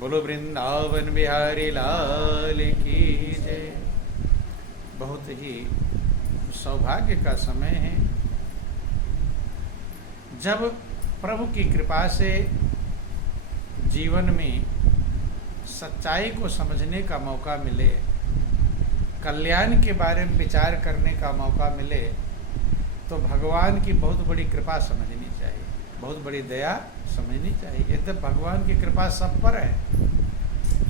बोलो वृंदावन बिहारी लाल की जय। बहुत ही सौभाग्य का समय है जब प्रभु की कृपा से जीवन में सच्चाई को समझने का मौका मिले, कल्याण के बारे में विचार करने का मौका मिले, तो भगवान की बहुत बड़ी कृपा समझनी चाहिए, बहुत बड़ी दया समझनी चाहिए। यद्यप भगवान की कृपा सब पर है,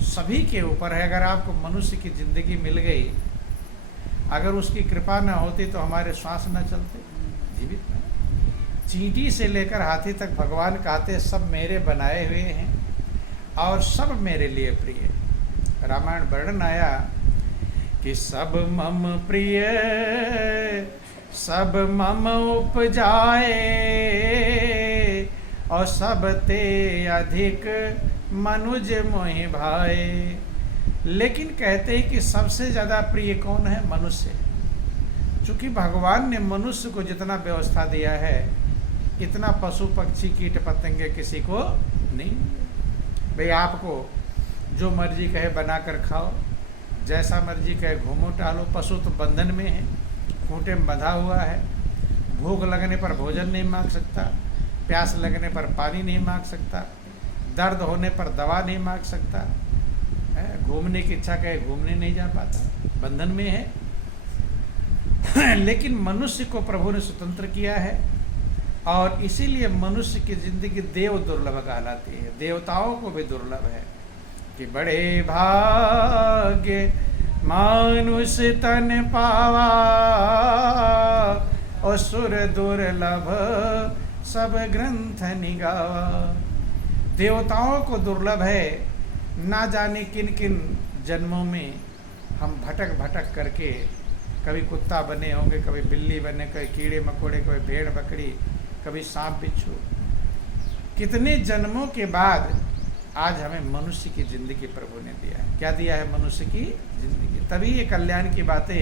सभी के ऊपर है। अगर आपको मनुष्य की जिंदगी मिल गई, अगर उसकी कृपा न होती तो हमारे श्वास न चलते, जीवित न। चींटी से लेकर हाथी तक भगवान कहते सब मेरे बनाए हुए हैं और सब मेरे लिए प्रिय। रामायण वर्णन आया कि सब मम प्रिय सब मम उपजाए और सब ते अधिक मनुज मोहि भाए। लेकिन कहते हैं कि सबसे ज़्यादा प्रिय कौन है? मनुष्य। चूँकि भगवान ने मनुष्य को जितना व्यवस्था दिया है, इतना पशु पक्षी कीट पतंगे किसी को नहीं। भाई आपको जो मर्जी कहे बना कर खाओ, जैसा मर्जी कहे घूमो टहलो। पशु तो बंधन में है, खूंटे में बंधा हुआ है। भूख लगने पर भोजन नहीं मांग सकता, प्यास लगने पर पानी नहीं मांग सकता, दर्द होने पर दवा नहीं मांग सकता, घूमने की इच्छा कहे घूमने नहीं जा पाता, बंधन में है। लेकिन मनुष्य को प्रभु ने स्वतंत्र किया है और इसीलिए मनुष्य की जिंदगी देव दुर्लभ कहलाती है। देवताओं को भी दुर्लभ है कि बड़े भाग्य मानुष तन पावा और सुर दुर्लभ सब ग्रंथ निगावा। देवताओं को दुर्लभ है, ना जाने किन किन जन्मों में हम भटक भटक करके कभी कुत्ता बने होंगे, कभी बिल्ली बने, कभी कीड़े मकोड़े, कभी भेड़ बकरी, कभी सांप बिच्छू। कितने जन्मों के बाद आज हमें मनुष्य की जिंदगी प्रभु ने दिया है। क्या दिया है? मनुष्य की जिंदगी। तभी ये कल्याण की बातें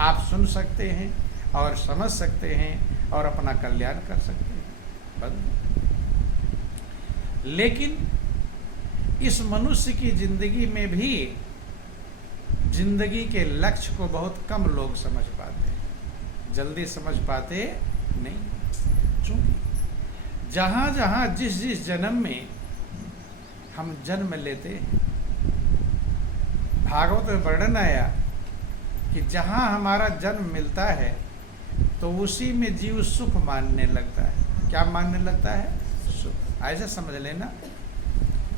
आप सुन सकते हैं और समझ सकते हैं और अपना कल्याण कर सकते हैं। लेकिन इस मनुष्य की जिंदगी में भी जिंदगी के लक्ष्य को बहुत कम लोग समझ पाते हैं, जल्दी समझ पाते नहीं। चूंकि जहाँ जहाँ जिस जिस जन्म में हम जन्म लेते हैं, भागवत में वर्णन आया कि जहाँ हमारा जन्म मिलता है तो उसी में जीव सुख मानने लगता है। क्या मानने लगता है? सुख। ऐसे समझ लेना,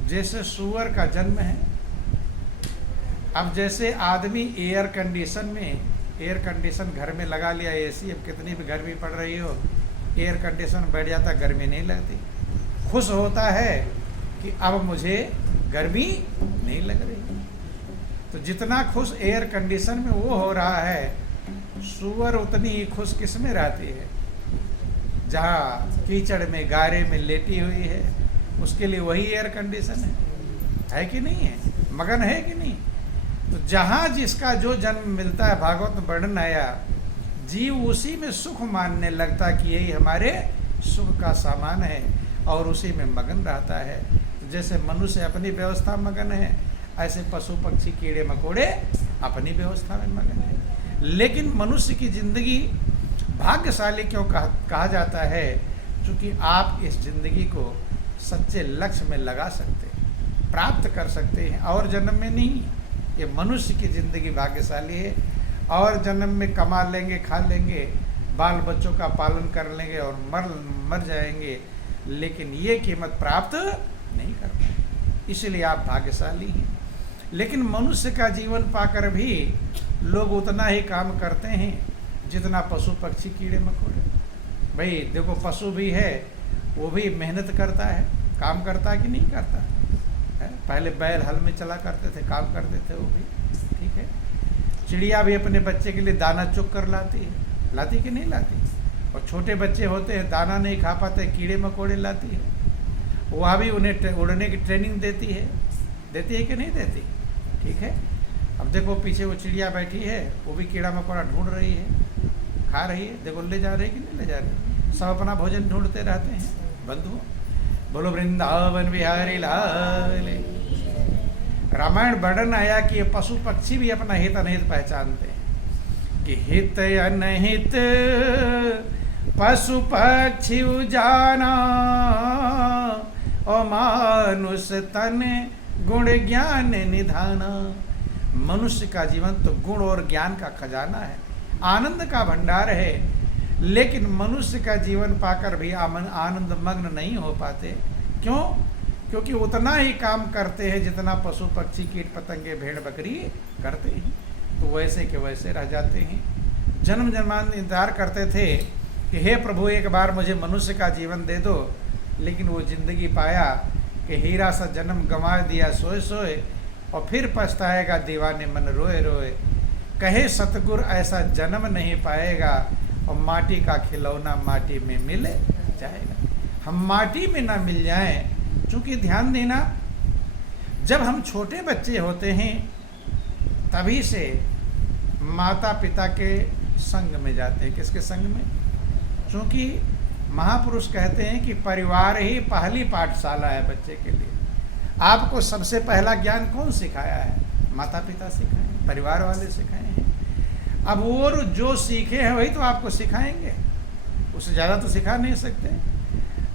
जैसे सुअर का जन्म है। अब जैसे आदमी एयर कंडीशन में, एयर कंडीशन घर में लगा लिया, एसी, अब कितनी भी गर्मी पड़ रही हो एयर कंडीशन बैठ जाता, गर्मी नहीं लगती। खुश होता है कि अब मुझे गर्मी नहीं लग रही। तो जितना खुश एयर कंडीशन में वो हो रहा है, सुअर उतनी ही खुश किस में रहती है? जहाँ कीचड़ में गारे में लेटी हुई है, उसके लिए वही एयर कंडीशन है कि नहीं है? मगन है कि नहीं? तो जहाँ जिसका जो जन्म मिलता है, भागवत में वर्णन आया, जीव उसी में सुख मानने लगता कि यही हमारे सुख का सामान है और उसी में मगन रहता है। तो जैसे मनुष्य अपनी व्यवस्था में मगन है, ऐसे पशु पक्षी कीड़े मकोड़े अपनी व्यवस्था में मगन है। लेकिन मनुष्य की जिंदगी भाग्यशाली क्यों कहा जाता है? क्योंकि आप इस जिंदगी को सच्चे लक्ष्य में लगा सकते हैं, प्राप्त कर सकते हैं, और जन्म में नहीं। ये मनुष्य की जिंदगी भाग्यशाली है। और जन्म में कमा लेंगे, खा लेंगे, बाल बच्चों का पालन कर लेंगे और मर जाएंगे, लेकिन ये कीमत प्राप्त नहीं कर पाएंगे। इसलिए आप भाग्यशाली हैं। लेकिन मनुष्य का जीवन पाकर भी लोग उतना ही काम करते हैं जितना पशु पक्षी कीड़े मकोड़े। भाई देखो, पशु भी है, वो भी मेहनत करता है, काम करता है कि नहीं करता है? पहले बैल हल में चला करते थे, काम करते थे वो भी, ठीक है। चिड़िया भी अपने बच्चे के लिए दाना चुग कर लाती है, लाती कि नहीं लाती? और छोटे बच्चे होते हैं, दाना नहीं खा पाते, कीड़े मकोड़े लाती है। वह भी उन्हें उड़ने की ट्रेनिंग देती है कि नहीं देती? ठीक है। अब देखो पीछे वो चिड़िया बैठी है, वो भी कीड़ा मकोड़ा ढूंढ रही है, खा रही है। देखो ले जा रही कि नहीं ले जा रही? सब अपना भोजन ढूंढते रहते हैं। बंधुओं, बोलो वृंदावन बिहारी लाल। रामायण वर्णन आया कि ये पशु पक्षी भी अपना हित अनहित पहचानते हैं कि हित अनहित पशु पक्षी जाना और मानुष तन गुण ज्ञान निधाना। मनुष्य का जीवन तो गुण और ज्ञान का खजाना है, आनंद का भंडार है, लेकिन मनुष्य का जीवन पाकर भी आनंद मग्न नहीं हो पाते। क्यों? क्योंकि उतना ही काम करते हैं जितना पशु पक्षी कीट पतंगे भेड़ बकरी करते हैं, तो वैसे के वैसे रह जाते हैं। जन्म जन्मांतर इंतजार करते थे कि हे प्रभु एक बार मुझे मनुष्य का जीवन दे दो, लेकिन वो जिंदगी पाया कि हीरा सा जन्म गंवा दिया सोए सोए, और फिर पछताएगा दीवाने मन रोए रोए। कहे सतगुरु ऐसा जन्म नहीं पाएगा, और माटी का खिलौना माटी में मिल जाएगा। हम माटी में ना मिल जाएं, क्योंकि ध्यान देना, जब हम छोटे बच्चे होते हैं तभी से माता पिता के संग में जाते हैं। किसके संग में? क्योंकि महापुरुष कहते हैं कि परिवार ही पहली पाठशाला है बच्चे के लिए। आपको सबसे पहला ज्ञान कौन सिखाया है? माता पिता सिखाए, परिवार वाले सिखाए हैं। अब वो जो सीखे हैं वही तो आपको सिखाएंगे, उससे ज़्यादा तो सिखा नहीं सकते।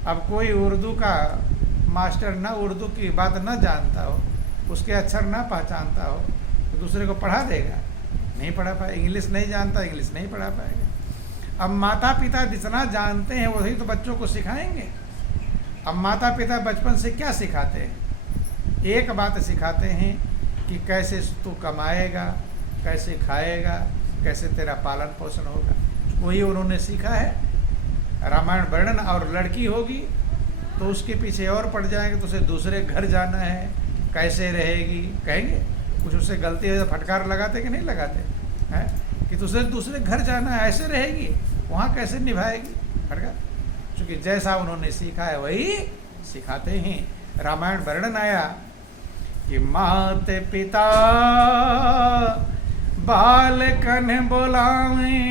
अब कोई उर्दू का मास्टर ना उर्दू की बात ना जानता हो, उसके अक्षर ना पहचानता हो, तो दूसरे को पढ़ा देगा? नहीं पढ़ा पाए। इंग्लिश नहीं जानता, इंग्लिश नहीं पढ़ा पाएगा। अब माता पिता जितना जानते हैं वही तो बच्चों को सिखाएंगे। अब माता पिता बचपन से क्या सिखाते हैं? एक बात सिखाते हैं कि कैसे तू कमाएगा, कैसे खाएगा, कैसे तेरा पालन पोषण होगा, वही उन्होंने सीखा है। रामायण वर्णन और लड़की होगी तो उसके पीछे और पड़ जाएंगे, तो उसे दूसरे घर जाना है, कैसे रहेगी, कहेंगे कुछ उससे गलती है तो फटकार लगाते कि नहीं लगाते हैं कि तुझे दूसरे घर जाना है, ऐसे रहेगी, वहाँ कैसे निभाएगी फटकार? क्योंकि जैसा उन्होंने सीखा है वही सिखाते हैं। रामायण वर्णन आया कि मात पिता बालकन बोलावे,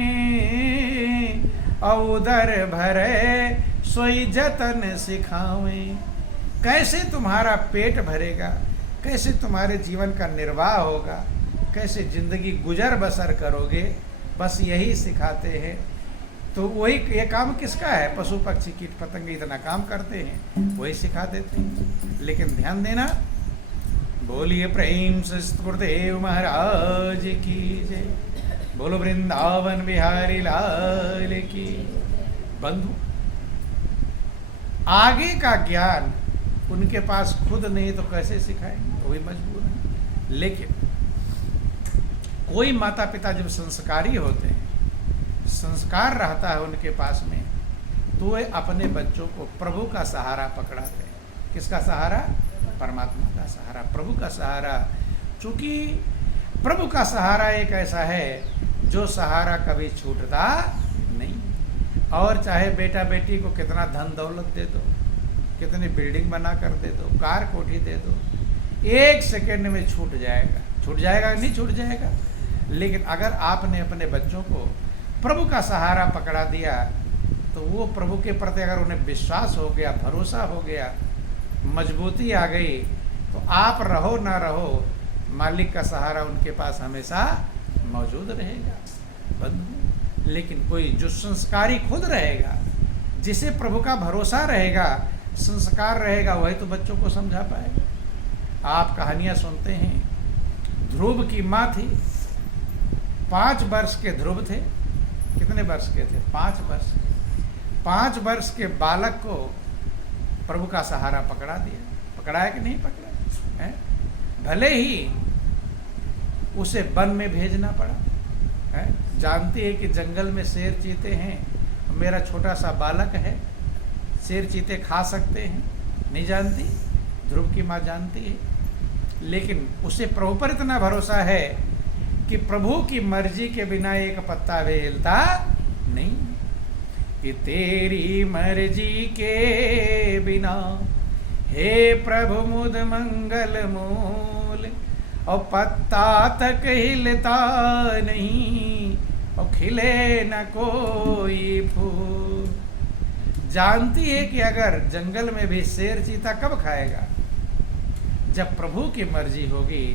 उदर भरे सोई जतन सिखावे। कैसे तुम्हारा पेट भरेगा, कैसे तुम्हारे जीवन का निर्वाह होगा, कैसे जिंदगी गुजर बसर करोगे, बस यही सिखाते हैं। तो वही ये काम किसका है? पशु पक्षी कीट पतंगे इतना काम करते हैं, वही सिखा देते हैं। लेकिन ध्यान देना, बोलिए प्रेम से गुरुदेव महाराज की जय, बोलो वृंदावन बिहारी लाल की। बंधु, आगे का ज्ञान उनके पास खुद नहीं तो कैसे सिखाएंगे? वो भी मजबूर है। लेकिन कोई माता पिता जब संस्कारी होते हैं, संस्कार रहता है उनके पास में, तो वे अपने बच्चों को प्रभु का सहारा पकड़ाते हैं। किसका सहारा? परमात्मा का सहारा, प्रभु का सहारा। चूंकि प्रभु का सहारा एक ऐसा है जो सहारा कभी छूटता नहीं। और चाहे बेटा बेटी को कितना धन दौलत दे दो, कितनी बिल्डिंग बना कर दे दो, कार कोठी दे दो, एक सेकेंड में छूट जाएगा। छूट जाएगा नहीं? छूट जाएगा। लेकिन अगर आपने अपने बच्चों को प्रभु का सहारा पकड़ा दिया, तो वो प्रभु के प्रति अगर उन्हें विश्वास हो गया, भरोसा हो गया, मजबूती आ गई, तो आप रहो ना रहो, मालिक का सहारा उनके पास हमेशा मौजूद रहेगा। बंधु, लेकिन कोई जो संस्कारी खुद रहेगा, जिसे प्रभु का भरोसा रहेगा, संस्कार रहेगा, वही तो बच्चों को समझा पाएगा। आप कहानियां सुनते हैं, ध्रुव की माँ थी, 5 वर्ष के ध्रुव थे। कितने वर्ष के थे? 5 वर्ष। 5 वर्ष के बालक को प्रभु का सहारा पकड़ा दिया। पकड़ाया कि नहीं पकड़ा है? भले ही उसे वन में भेजना पड़ा है। जानती है कि जंगल में शेर चीते हैं, मेरा छोटा सा बालक है, शेर चीते खा सकते हैं, नहीं जानती? ध्रुव की माँ जानती है। लेकिन उसे प्रभु पर इतना भरोसा है कि प्रभु की मर्जी के बिना एक पत्ता भी हिलता नहीं, कि तेरी मर्जी के बिना हे प्रभु मुद मंगल मूल, और पत्ता तक हिलता नहीं, और खिले न कोई फूल। जानती है कि अगर जंगल में भी शेर चीता कब खाएगा? जब प्रभु की मर्जी होगी,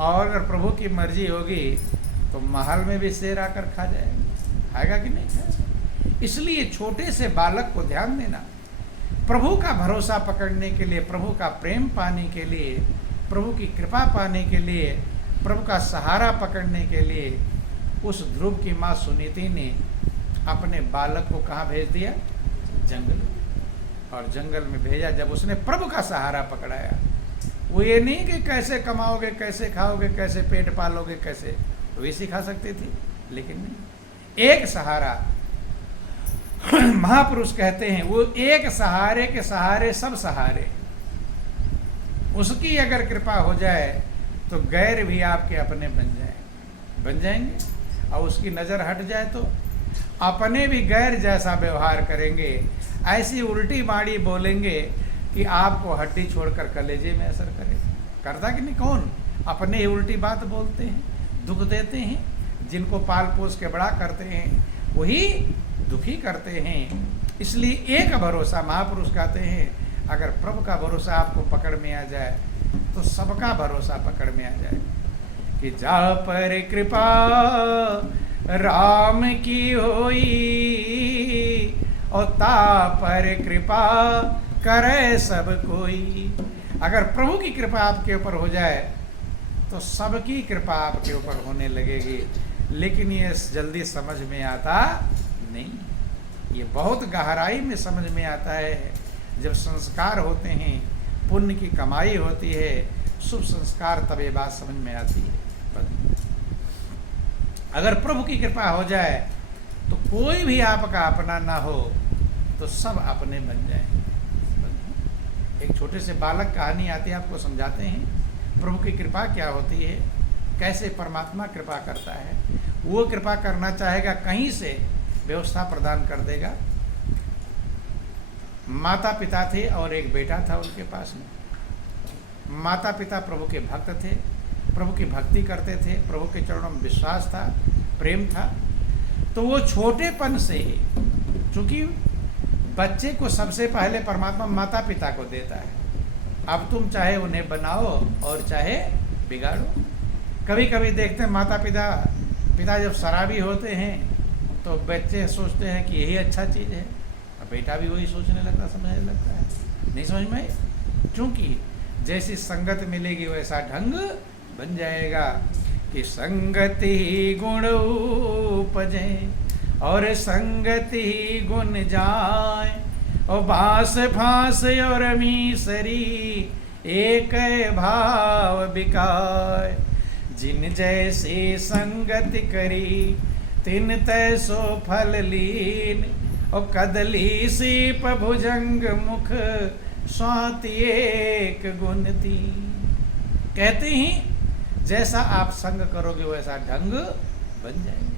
और अगर प्रभु की मर्जी होगी तो महल में भी शेर आकर खा जाएगा, खाएगा कि नहीं खाएगा। इसलिए छोटे से बालक को ध्यान देना, प्रभु का भरोसा पकड़ने के लिए, प्रभु का प्रेम पाने के लिए, प्रभु की कृपा पाने के लिए, प्रभु का सहारा पकड़ने के लिए उस ध्रुव की माँ सुनीति ने अपने बालक को कहाँ भेज दिया? जंगल। और जंगल में भेजा जब उसने प्रभु का सहारा पकड़ाया। वो ये नहीं कि कैसे कमाओगे, कैसे खाओगे, कैसे पेट पालोगे, कैसे, वो भी सिखा सकती थी, लेकिन नहीं। एक सहारा, महापुरुष कहते हैं वो एक सहारे के सहारे सब सहारे। उसकी अगर कृपा हो जाए तो गैर भी आपके अपने बन जाएंगे, और उसकी नज़र हट जाए तो अपने भी गैर जैसा व्यवहार करेंगे, ऐसी उल्टी बाड़ी बोलेंगे कि आपको हड्डी छोड़कर कलेजे में असर करेगा। करता कि नहीं? कौन? अपने ही उल्टी बात बोलते हैं, दुख देते हैं। जिनको पाल पोस के बड़ा करते हैं वही दुखी करते हैं। इसलिए एक भरोसा, महापुरुष कहते हैं, अगर प्रभु का भरोसा आपको पकड़ में आ जाए तो सबका भरोसा पकड़ में आ जाए। कि जा पर कृपा राम की होई, और ता पर कृपा करे सब कोई। अगर प्रभु की कृपा आपके ऊपर हो जाए तो सबकी कृपा आपके ऊपर होने लगेगी। लेकिन ये जल्दी समझ में आता नहीं, ये बहुत गहराई में समझ में आता है जब संस्कार होते हैं, पुण्य की कमाई होती है, शुभ संस्कार, तब ये बात समझ में आती है। अगर प्रभु की कृपा हो जाए तो कोई भी आपका अपना ना हो तो सब अपने बन जाए। एक छोटे से बालक कहानी आती है, आपको समझाते हैं प्रभु की कृपा क्या होती है, कैसे परमात्मा कृपा करता है। वो कृपा करना चाहेगा, कहीं से व्यवस्था प्रदान कर देगा। माता पिता थे और एक बेटा था उनके पास में। माता पिता प्रभु के भक्त थे, प्रभु की भक्ति करते थे, प्रभु के चरणों में विश्वास था, प्रेम था। तो वो छोटेपन से ही, चूंकि बच्चे को सबसे पहले परमात्मा माता पिता को देता है, अब तुम चाहे उन्हें बनाओ और चाहे बिगाड़ो। कभी कभी देखते हैं माता पिता जब शराबी होते हैं तो बच्चे सोचते हैं कि यही अच्छा चीज़ है, और बेटा भी वही सोचने लगता, समझने लगता है। नहीं समझ में? क्योंकि जैसी संगत मिलेगी वैसा ढंग बन जाएगा। कि संगति ही गुण उपजे और संगति ही गुण जाए, और बास फांस और मीसरी एक भाव बिकाय। जिन जैसे संगति करी तिन तैसो फल लीन, और कदली सीप भुजंग मुख स्वाति एक गुण ती। कहते हैं जैसा आप संग करोगे वैसा ढंग बन जाएगा।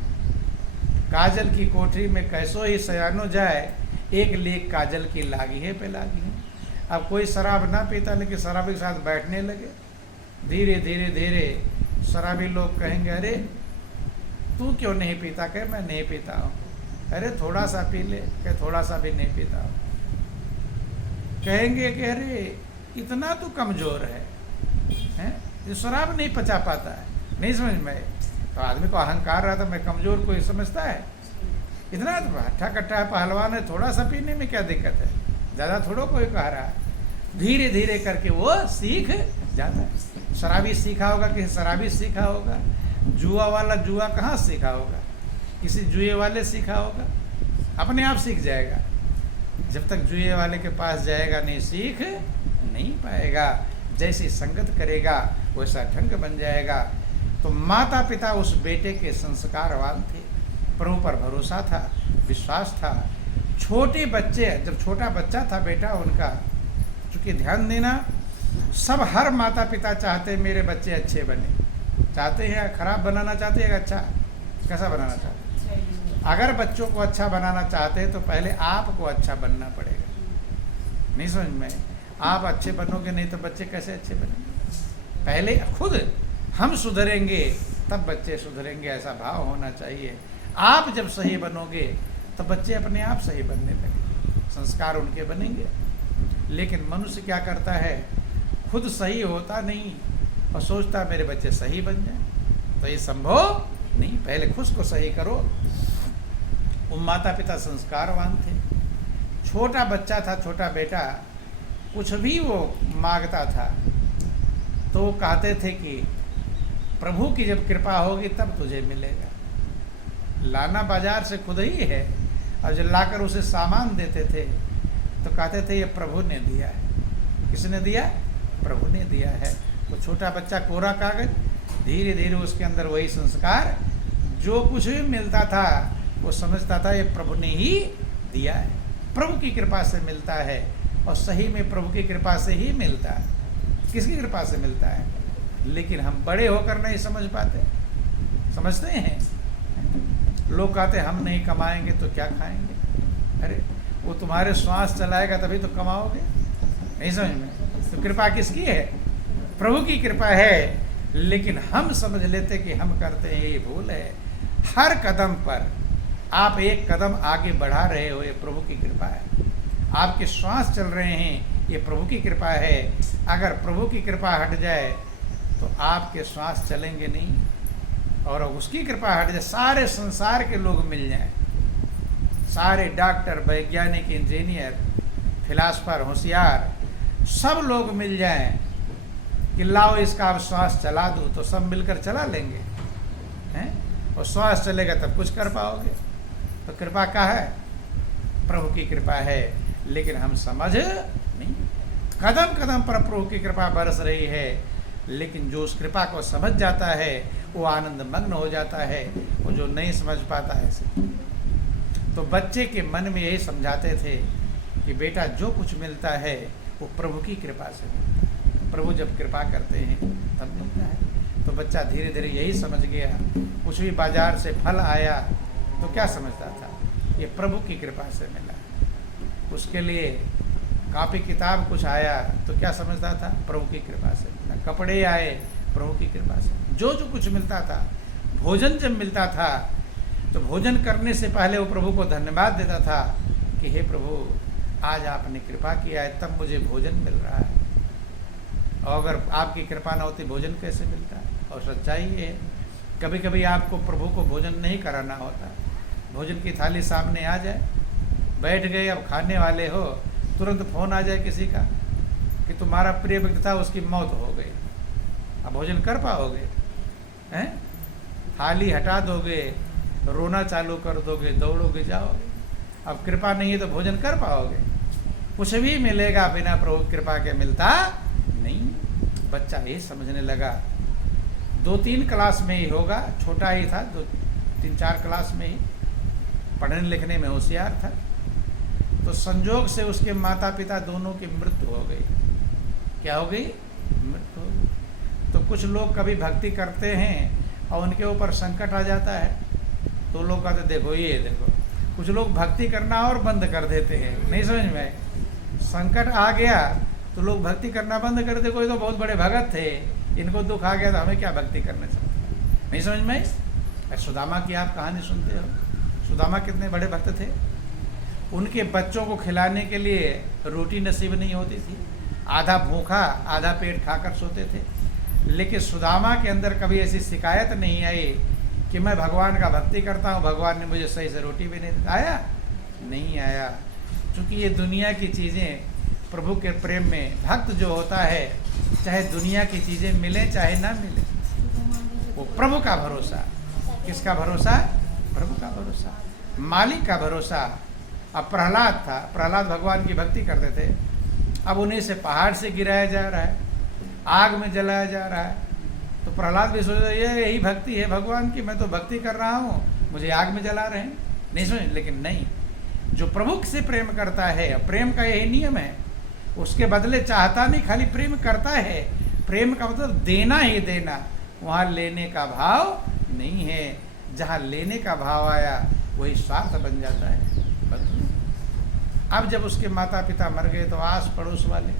काजल की कोठरी में कैसो ही सयानो जाए, एक लेख काजल की लागी है पे लागी है। अब कोई शराब ना पीता लेकिन शराबी के साथ बैठने लगे, धीरे धीरे धीरे शराबी लोग कहेंगे, अरे तू क्यों नहीं पीता? कहे मैं नहीं पीता हूँ। अरे थोड़ा सा पी ले, कहे थोड़ा सा भी नहीं पीता हूँ। कहेंगे कि अरे इतना तू कमज़ोर है, ये शराब नहीं पचा पाता है। नहीं समझ में? तो आदमी को अहंकार रहा था, मैं कमज़ोर, कोई समझता है? इतना हट्ठा कट्ठा है, पहलवान है, थोड़ा सा पीने में क्या दिक्कत है? ज़्यादा थोड़ा कोई कह रहा है। धीरे धीरे करके वो सीख जाता है। शराबी सीखा होगा, किसी शराबी सीखा होगा, जुआ वाला जुआ कहाँ सीखा होगा, किसी जुए वाले सीखा होगा, अपने आप सीख जाएगा। जब तक जुए वाले के पास जाएगा नहीं, सीख नहीं पाएगा। जैसी संगत करेगा वैसा ढंग बन जाएगा। तो माता पिता उस बेटे के संस्कारवान थे, प्रभु पर भरोसा था, विश्वास था। छोटे बच्चे, जब छोटा बच्चा था बेटा उनका, चूँकि ध्यान देना, सब हर माता पिता चाहते मेरे बच्चे अच्छे बने। चाहते हैं खराब बनाना चाहते हैं, अच्छा कैसा बनाना चाहते हैं? अगर बच्चों को अच्छा बनाना चाहते हैं तो पहले आपको अच्छा बनना पड़ेगा। नहीं समझ में? आप अच्छे बनोगे नहीं तो बच्चे कैसे अच्छे बनेंगे? पहले खुद हम सुधरेंगे तब बच्चे सुधरेंगे, ऐसा भाव होना चाहिए। आप जब सही बनोगे तो बच्चे अपने आप सही बनने लगेंगे, संस्कार उनके बनेंगे। लेकिन मनुष्य क्या करता है? खुद सही होता नहीं और सोचता मेरे बच्चे सही बन जाए, तो ये संभव नहीं। पहले खुद को सही करो। वो माता पिता संस्कारवान थे। छोटा बच्चा था, छोटा बेटा, कुछ भी वो मांगता था तो वो कहते थे कि प्रभु की जब कृपा होगी तब तुझे मिलेगा। लाना बाजार से खुद ही है, और जब लाकर उसे सामान देते थे तो कहते थे ये प्रभु ने दिया है। किसने दिया? प्रभु ने दिया है। तो छोटा बच्चा कोरा कागज, धीरे धीरे उसके अंदर वही संस्कार, जो कुछ भी मिलता था वो समझता था ये प्रभु ने ही दिया है, प्रभु की कृपा से मिलता है। और सही में प्रभु की कृपा से ही मिलता है। किसकी कृपा से मिलता है? लेकिन हम बड़े होकर नहीं समझ पाते। समझते हैं? लोग कहते हम नहीं कमाएंगे तो क्या खाएंगे। अरे वो तुम्हारे श्वास चलाएगा तभी तो कमाओगे। नहीं समझ में? तो कृपा किसकी है? प्रभु की कृपा है। लेकिन हम समझ लेते कि हम करते हैं, ये भूल है। हर कदम पर आप एक कदम आगे बढ़ा रहे हो, ये प्रभु की कृपा है। आपके श्वास चल रहे हैं, ये प्रभु की कृपा है। अगर प्रभु की कृपा हट जाए तो आपके श्वास चलेंगे नहीं, और उसकी कृपा हट जाए, सारे संसार के लोग मिल जाएं, सारे डॉक्टर, वैज्ञानिक, इंजीनियर, फिलासफर, होशियार, सब लोग मिल जाएं कि लाओ इसका अब श्वास चला दूँ, तो सब मिलकर चला लेंगे हैं। और श्वास चलेगा तब कुछ कर पाओगे। तो कृपा का है? प्रभु की कृपा है। लेकिन हम समझ नहीं, कदम कदम पर प्रभु की कृपा बरस रही है। लेकिन जो उस कृपा को समझ जाता है वो आनंद मग्न हो जाता है, वो जो नहीं समझ पाता है। तो बच्चे के मन में यही समझाते थे कि बेटा जो कुछ मिलता है वो प्रभु की कृपा से मिलता है। प्रभु जब कृपा करते हैं तब मिलता है। तो बच्चा धीरे धीरे यही समझ गया। कुछ भी बाजार से फल आया तो क्या समझता था? ये प्रभु की कृपा से मिला। उसके लिए कॉपी किताब कुछ आया तो क्या समझता था? प्रभु की कृपा से मिला। कपड़े आए, प्रभु की कृपा से। जो जो कुछ मिलता था, भोजन जब मिलता था तो भोजन करने से पहले वो प्रभु को धन्यवाद देता था कि हे प्रभु, आज आपने कृपा किया है तब मुझे भोजन मिल रहा है, और अगर आपकी कृपा न होती भोजन कैसे मिलता है। और सच्चाई ये है, कभी कभी आपको प्रभु को भोजन नहीं कराना होता। भोजन की थाली सामने आ जाए, बैठ गए, अब खाने वाले हो, तुरंत फोन आ जाए किसी का कि तुम्हारा प्रिय व्यक्ति था, उसकी मौत हो गई। अब भोजन कर पाओगे? हैं? थाली हटा दोगे, रोना चालू कर दोगे, दौड़ोगे, जाओगे। अब कृपा नहीं है तो भोजन कर पाओगे? कुछ भी मिलेगा बिना प्रभु कृपा के मिलता नहीं। बच्चा ये समझने लगा। 2-3 क्लास में ही होगा, छोटा ही था, 2-3-4 क्लास में ही, पढ़ने लिखने में होशियार था। तो संजोग से उसके माता पिता दोनों की मृत्यु हो गई। क्या हो गई? मृत्यु हो गई। तो कुछ लोग कभी भक्ति करते हैं और उनके ऊपर संकट आ जाता है तो लोग कहते देखो ये देखो। कुछ लोग भक्ति करना और बंद कर देते हैं। नहीं समझ में? संकट आ गया तो लोग भक्ति करना बंद कर देते। कोई तो बहुत बड़े भगत थे, इनको दुख आ गया तो हमें क्या भक्ति करना चाहिए। नहीं समझ में? सुदामा की आप कहानी सुनते हो। सुदामा कितने बड़े भक्त थे। उनके बच्चों को खिलाने के लिए रोटी नसीब नहीं होती थी, आधा भूखा आधा पेट खाकर सोते थे। लेकिन सुदामा के अंदर कभी ऐसी शिकायत नहीं आई कि मैं भगवान का भक्ति करता हूँ, भगवान ने मुझे सही से रोटी भी नहीं आया, नहीं आया। क्योंकि ये दुनिया की चीज़ें, प्रभु के प्रेम में भक्त जो होता है, चाहे दुनिया की चीज़ें मिले चाहे ना मिले, वो प्रभु का भरोसा। किसका भरोसा? प्रभु का भरोसा, मालिक का भरोसा। अब प्रहलाद था, प्रहलाद भगवान की भक्ति करते थे। अब उन्हें से पहाड़ से गिराया जा रहा है, आग में जलाया जा रहा है। तो प्रहलाद भी सोच रहे यही भक्ति है भगवान की, मैं तो भक्ति कर रहा हूँ, मुझे आग में जला रहे हैं। नहीं सुन, लेकिन नहीं, जो प्रभु से प्रेम करता है, प्रेम का यही नियम है, उसके बदले चाहता नहीं, खाली प्रेम करता है। प्रेम का मतलब देना ही देना, वहाँ लेने का भाव नहीं है। जहाँ लेने का भाव आया वही स्वार्थ बन जाता है। अब जब उसके माता पिता मर गए तो आस पड़ोस वाले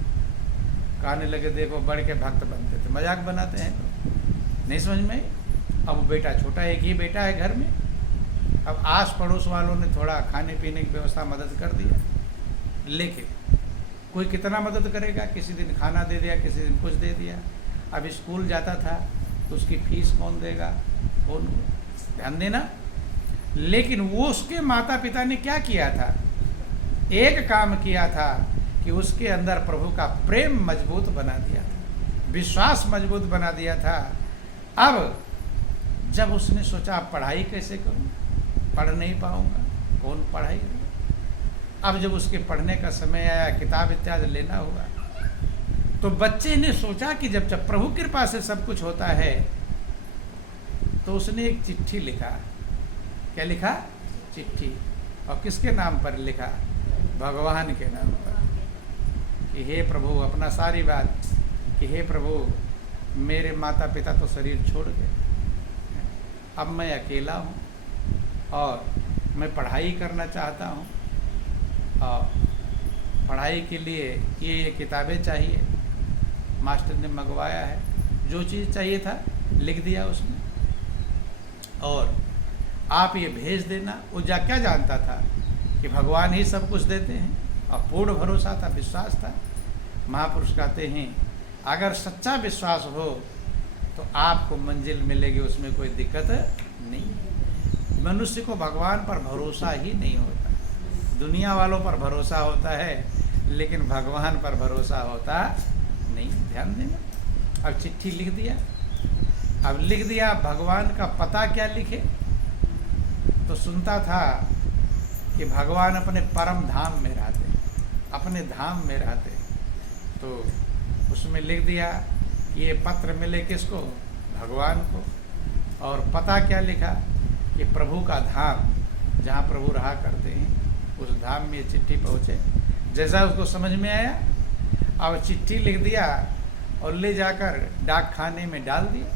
कहने लगे देखो बढ़ के भक्त बनते थे, मजाक बनाते हैं। नहीं समझ में? अब बेटा छोटा, एक ही बेटा है घर में। अब आस पड़ोस वालों ने थोड़ा खाने पीने की व्यवस्था मदद कर दिया, लेकिन कोई कितना मदद करेगा, किसी दिन खाना दे दिया, किसी दिन कुछ दे दिया। अब स्कूल जाता था तो उसकी फीस कौन देगा, कौन, ध्यान देना। लेकिन वो उसके माता पिता ने क्या किया था, एक काम किया था कि उसके अंदर प्रभु का प्रेम मजबूत बना दिया था, विश्वास मजबूत बना दिया था। अब जब उसने सोचा पढ़ाई कैसे करूं, पढ़ नहीं पाऊंगा, कौन पढ़ाई करेगा। अब जब उसके पढ़ने का समय आया, किताब इत्यादि लेना हुआ, तो बच्चे ने सोचा कि जब जब प्रभु कृपा से सब कुछ होता है, तो उसने एक चिट्ठी लिखा। क्या लिखा, चिट्ठी। और किसके नाम पर लिखा, भगवान के नाम पर, कि हे प्रभु, अपना सारी बात, कि हे प्रभु मेरे माता पिता तो शरीर छोड़ गए, अब मैं अकेला हूँ और मैं पढ़ाई करना चाहता हूँ, और पढ़ाई के लिए ये किताबें चाहिए, मास्टर ने मंगवाया है, जो चीज़ चाहिए था लिख दिया उसने, और आप ये भेज देना। वो क्या जानता था कि भगवान ही सब कुछ देते हैं, और पूर्ण भरोसा था, विश्वास था। महापुरुष कहते हैं अगर सच्चा विश्वास हो तो आपको मंजिल मिलेगी, उसमें कोई दिक्कत नहीं। मनुष्य को भगवान पर भरोसा ही नहीं होता, दुनिया वालों पर भरोसा होता है, लेकिन भगवान पर भरोसा होता नहीं। ध्यान देना। अब चिट्ठी लिख दिया। अब लिख दिया, भगवान का पता क्या लिखे, तो सुनता था कि भगवान अपने परम धाम में रहते, अपने धाम में रहते। तो उसमें लिख दिया कि ये पत्र मिले किसको, भगवान को। और पता क्या लिखा कि प्रभु का धाम, जहाँ प्रभु रहा करते हैं, उस धाम में चिट्ठी पहुँचे। जैसा उसको समझ में आया, अब चिट्ठी लिख दिया और ले जाकर डाक खाने में डाल दिया,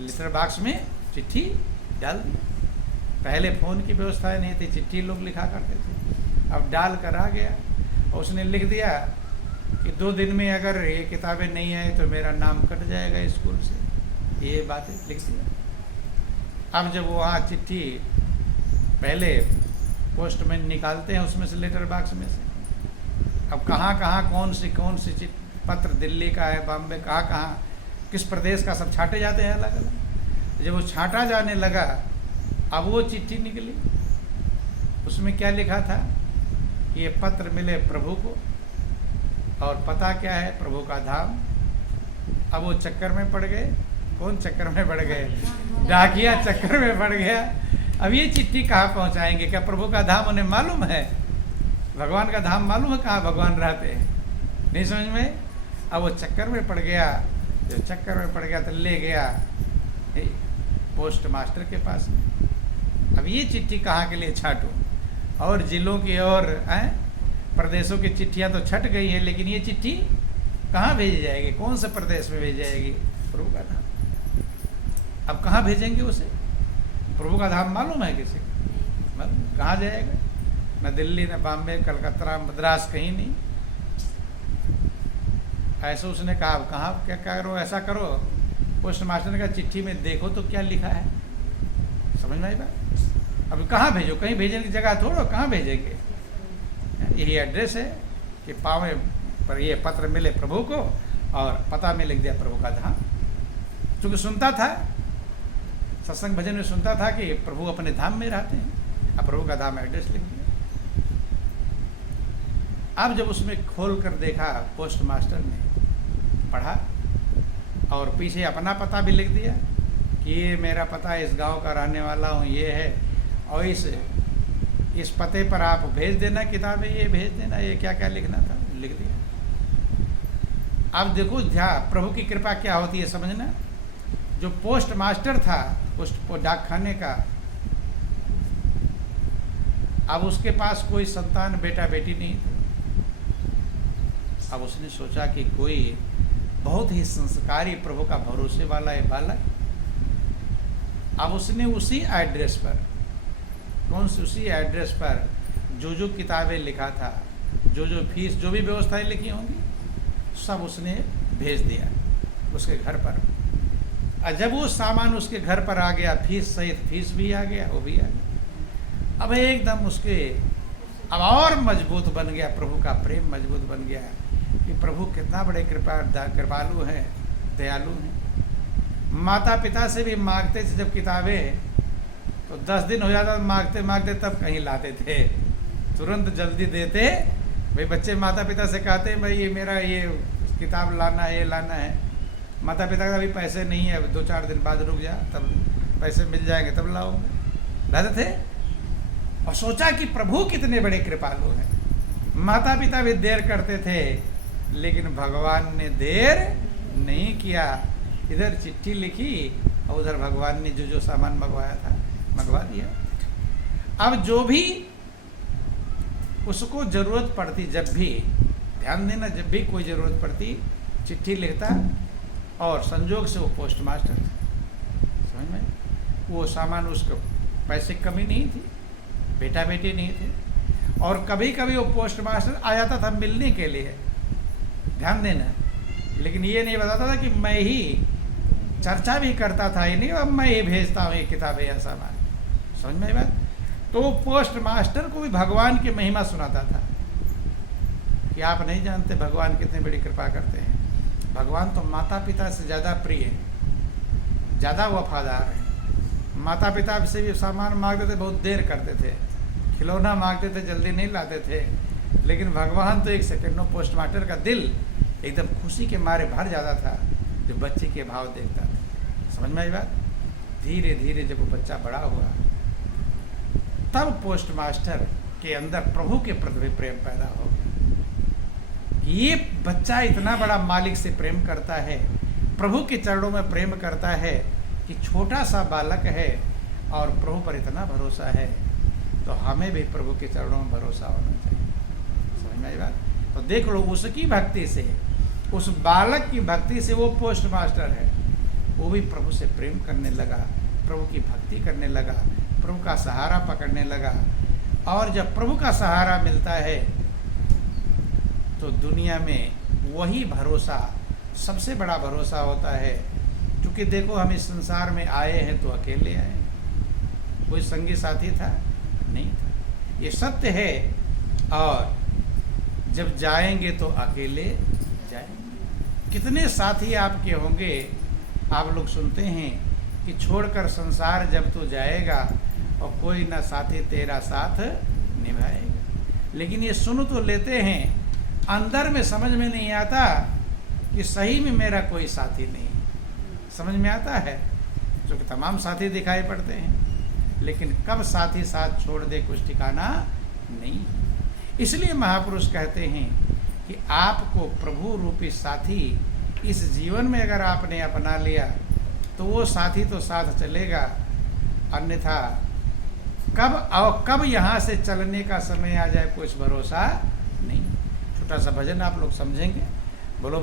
लेटर बॉक्स में चिट्ठी डाल दी। पहले फ़ोन की व्यवस्था नहीं थी, चिट्ठी लोग लिखा करते थे। अब डाल कर आ गया, और उसने लिख दिया कि 2 दिन में अगर ये किताबें नहीं आए तो मेरा नाम कट जाएगा स्कूल से, ये बातें लिख दिया। अब जब वहाँ चिट्ठी पहले पोस्टमैन निकालते हैं उसमें से, लेटर बॉक्स में से, अब कहाँ कहाँ कौन सी पत्र, दिल्ली का है, बॉम्बे, कहाँ किस प्रदेश का, सब छांटे जाते हैं अलग अलग। जब वो छांटा जाने लगा, अब वो चिट्ठी निकली, उसमें क्या लिखा था कि ये पत्र मिले प्रभु को, और पता क्या है, प्रभु का धाम। अब वो चक्कर में पड़ गए। कौन चक्कर में पड़ गए, डाकिया चक्कर में पड़ गया। अब ये चिट्ठी कहाँ पहुँचाएंगे, क्या प्रभु का धाम उन्हें मालूम है, भगवान का धाम मालूम है कहाँ भगवान रहते हैं, नहीं समझ में। अब वो चक्कर में पड़ गया। जब चक्कर में पड़ गया तो ले गया पोस्ट मास्टर के पास में। अब ये चिट्ठी कहाँ के लिए छाटूं, और जिलों की और प्रदेशों की चिट्ठियाँ तो छट गई है, लेकिन ये चिट्ठी कहाँ भेजी जाएगी, कौन से प्रदेश में भेजी जाएगी, प्रभु का धाम। अब कहाँ भेजेंगे उसे, प्रभु का धाम मालूम है किसी को, कहाँ जाएगा, न दिल्ली, न बॉम्बे, कलकत्ता, मद्रास, कहीं नहीं। ऐसा उसने कहा, अब कहाँ क्या करो, ऐसा करो, पोस्ट मास्टर ने कहा चिट्ठी में देखो तो क्या लिखा है, समझ में आई बात। अब कहाँ भेजो, कहीं भेजने की जगह थोड़ो, कहाँ भेजेंगे। यही एड्रेस है कि पावे पर ये पत्र मिले प्रभु को, और पता में लिख दिया प्रभु का धाम। चूँकि सुनता था, सत्संग भजन में सुनता था कि प्रभु अपने धाम में रहते हैं, अब प्रभु का धाम एड्रेस लिख दिया। अब जब उसमें खोल कर देखा, पोस्ट मास्टर ने पढ़ा, और पीछे अपना पता भी लिख दिया कि ये मेरा पता, इस गांव का रहने वाला हूँ, ये है, और इस पते पर आप भेज देना किताबें, ये भेज देना, ये क्या क्या लिखना था लिख दिया। अब देखो ध्यान, प्रभु की कृपा क्या होती है समझना। जो पोस्ट मास्टर था उस डाकखाने का, अब उसके पास कोई संतान, बेटा बेटी नहीं थे। अब उसने सोचा कि कोई बहुत ही संस्कारी, प्रभु का भरोसे वाला है बालक। अब उसने उसी एड्रेस पर, कौन सी, उसी एड्रेस पर जो किताबें लिखा था, जो फीस, जो भी व्यवस्थाएं लिखी होंगी, सब उसने भेज दिया उसके घर पर। और जब वो सामान उसके घर पर आ गया, फीस सहित, फीस भी आ गया, वो भी आ गया। अब एकदम उसके अब और मजबूत बन गया, प्रभु का प्रेम मजबूत बन गया कि प्रभु कितना बड़े कृपालु हैं, दयालु हैं। माता पिता से भी मांगते थे जब किताबें, तो 10 दिन हो जाता मांगते मांगते, तब कहीं लाते थे, तुरंत जल्दी देते। भाई बच्चे माता पिता से कहते हैं भाई ये मेरा ये किताब लाना है, ये लाना है। माता पिता का अभी पैसे नहीं है, 2-4 दिन बाद रुक जा, तब पैसे मिल जाएंगे तब लाओगे, लाते थे। और सोचा कि प्रभु कितने बड़े कृपालु हैं। माता पिता भी देर करते थे, लेकिन भगवान ने देर नहीं किया। इधर चिट्ठी लिखी और उधर भगवान ने जो जो सामान मंगवाया था मंगवा दिया। अब जो भी उसको जरूरत पड़ती, जब भी ध्यान देना, जब भी कोई जरूरत पड़ती चिट्ठी लिखता, और संजोग से वो पोस्ट मास्टर था, समझ में, वो सामान उसको पैसे की कमी नहीं थी, बेटा बेटी नहीं थे। और कभी कभी वो पोस्ट मास्टर आ जाता था मिलने के लिए, ध्यान देना, लेकिन ये नहीं बताता था कि मैं ही चर्चा भी करता था, ये नहीं अब मैं ही भेजता हूँ ये किताबें या सामान, समझ में बात। तो वो पोस्ट मास्टर को भी भगवान की महिमा सुनाता था कि आप नहीं जानते भगवान कितनी बड़ी कृपा करते हैं। भगवान तो माता पिता से ज़्यादा प्रिय है, ज़्यादा वफादार है। माता पिता से भी सामान मांगते थे, बहुत देर करते थे, खिलौना मांगते थे, जल्दी नहीं लाते थे। लेकिन भगवान तो एक सेकंड में पोस्ट मास्टर का दिल एकदम खुशी के मारे भर जाता था जो बच्चे के भाव देखता था, समझ में आई बात। धीरे धीरे जब वो बच्चा बड़ा हुआ, तब पोस्ट मास्टर के अंदर प्रभु के प्रति प्रेम पैदा हो गया। ये बच्चा इतना बड़ा मालिक से प्रेम करता है, प्रभु के चरणों में प्रेम करता है कि छोटा सा बालक है और प्रभु पर इतना भरोसा है, तो हमें भी प्रभु के चरणों में भरोसा होना चाहिए, समझ में आई बात। तो देख लो, उसकी भक्ति से, उस बालक की भक्ति से, वो पोस्ट मास्टर है, वो भी प्रभु से प्रेम करने लगा, प्रभु की भक्ति करने लगा, प्रभु का सहारा पकड़ने लगा। और जब प्रभु का सहारा मिलता है तो दुनिया में वही भरोसा सबसे बड़ा भरोसा होता है। क्योंकि देखो, हम इस संसार में आए हैं तो अकेले आए, कोई संगी साथी था नहीं था, ये सत्य है। और जब जाएंगे तो अकेले जाएंगे। कितने साथी आपके होंगे, आप लोग सुनते हैं कि छोड़कर संसार जब तू जाएगा और कोई ना साथी तेरा साथ निभाएगा। लेकिन ये सुन तो लेते हैं, अंदर में समझ में नहीं आता कि सही में मेरा कोई साथी नहीं। समझ में आता है क्योंकि तमाम साथी दिखाई पड़ते हैं, लेकिन कब साथी साथ छोड़ दे कुछ ठिकाना नहीं। इसलिए महापुरुष कहते हैं कि आपको प्रभु रूपी साथी इस जीवन में अगर आपने अपना लिया तो वो साथी तो साथ चलेगा, अन्यथा कब यहाँ से चलने का समय आ जाए कुछ भरोसा नहीं। छोटा सा भजन आप लोग समझेंगे। बोलो।